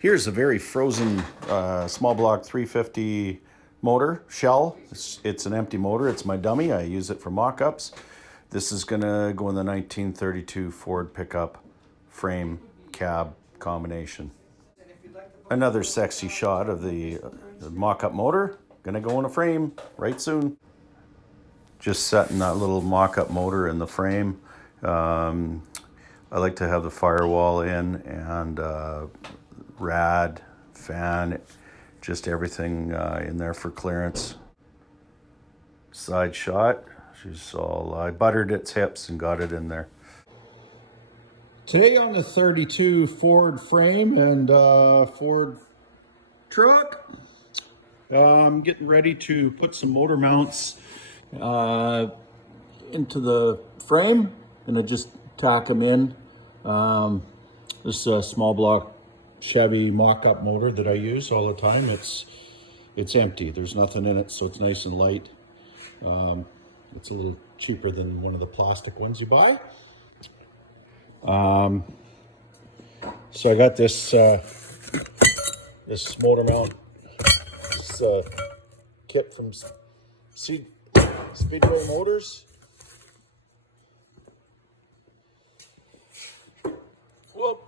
Here's a very frozen small block 350 motor shell. It's an empty motor. It's my dummy. I use it for mock-ups. This is gonna go in the 1932 Ford pickup frame cab combination. Another sexy shot of the mock-up motor. Gonna go in a frame right soon. Just setting that little mock-up motor in the frame. I like to have the firewall in and rad, fan, just everything in there for clearance. Side shot, I buttered its hips and got it in there. Today on the 32 Ford frame and Ford truck, I'm getting ready to put some motor mounts into the frame, and I just tack them in. This is a small block Chevy mock-up motor that I use all the time. It's empty. There's nothing in it, so it's nice and light. It's a little cheaper than one of the plastic ones you buy. So I got this this motor mount, this kit from Speedway Motors. Whoop.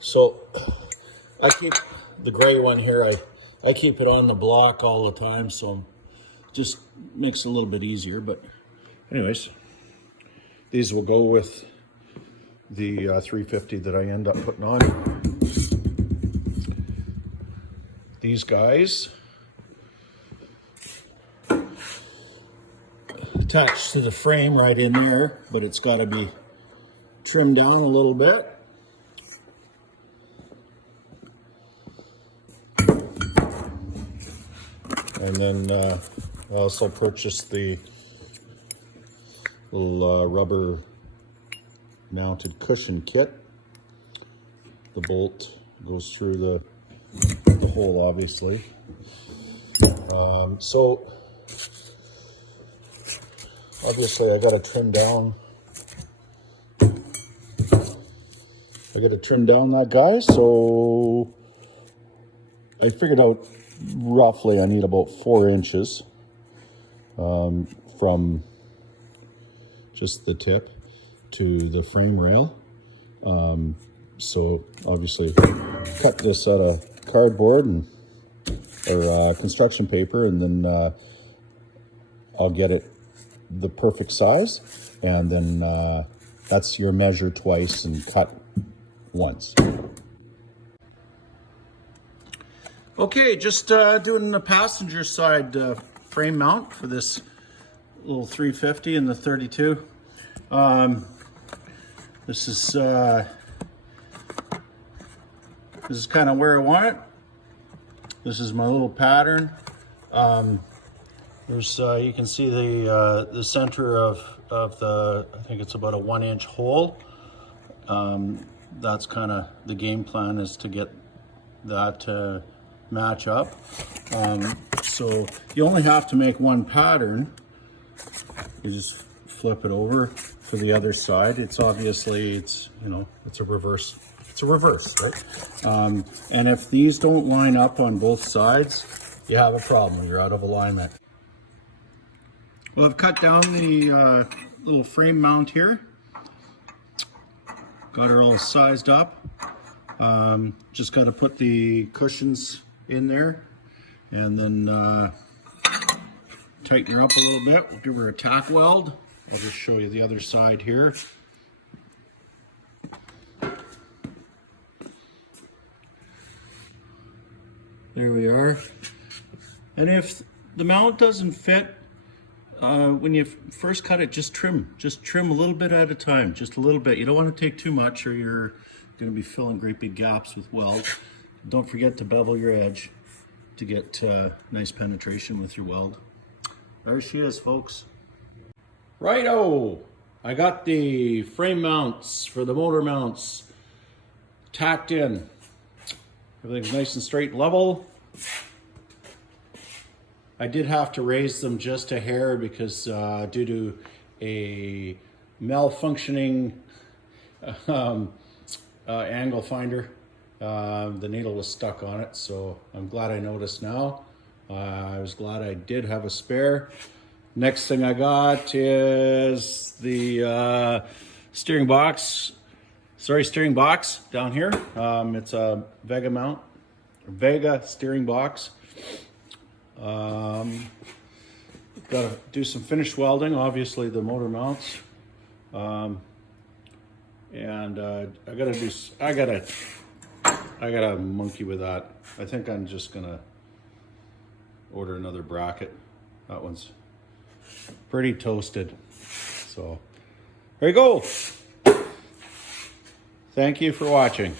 So I keep the gray one here. I keep it on the block all the time, so just makes it a little bit easier. But anyways, these will go with the 350 that I end up putting on. These guys attached to the frame right in there, but it's got to be trimmed down a little bit. And then I also purchased the little rubber mounted cushion kit. The bolt goes through the hole, obviously. So obviously I got to trim down. That guy. So I figured out roughly I need about 4 inches from just the tip to the frame rail. So obviously cut this out of cardboard or construction paper, and then I'll get it the perfect size, and then that's your measure twice and cut once. Okay, just doing the passenger side frame mount for this little 350 and the 32. This is kind of where I want it. This is my little pattern. There's you can see the center of the, I think it's about a 1-inch hole. That's kind of the game plan, is to get that to match up. So you only have to make one pattern. You just flip it over to the other side. It's obviously, it's a reverse, right? And if these don't line up on both sides, you have a problem. You're out of alignment. Well, I've cut down the little frame mount here. Got her all sized up. Just got to put the cushions in there, and then tighten her up a little bit. We'll give her a tack weld. I'll just show you the other side here. There we are. And if the mount doesn't fit, when you first cut it, just trim a little bit at a time, just a little bit. You don't want to take too much, or you're going to be filling great big gaps with weld. Don't forget to bevel your edge to get nice penetration with your weld. There she is, folks. Righto! I got the frame mounts for the motor mounts tacked in. Everything's nice and straight and level. I did have to raise them just a hair because due to a malfunctioning angle finder. The needle was stuck on it, so I'm glad I noticed now. I was glad I did have a spare. Next thing I got is the steering box down here. It's a Vega steering box. Got to do some finish welding, obviously the motor mounts. And I gotta monkey with that. I think I'm just gonna order another bracket. That one's pretty toasted. So there you go. Thank you for watching.